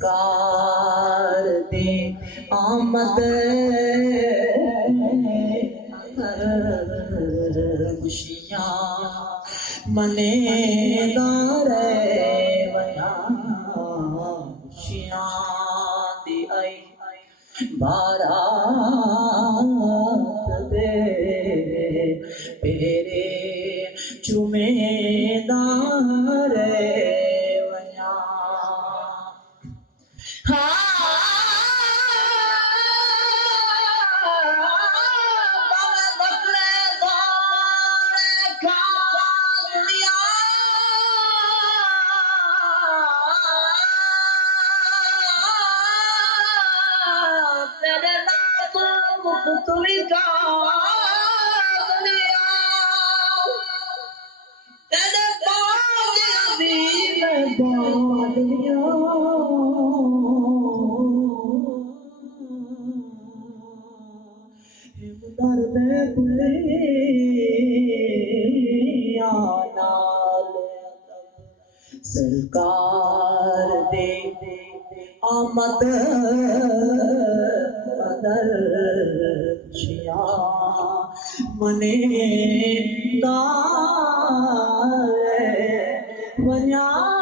سرکار دی آمد خوشیاں منے دارے ویا خوشیاں دی آئی بارات دے پیرے چومے دارے ویا سرکار دے آمد قدر خوشیاں منے دارے ونیا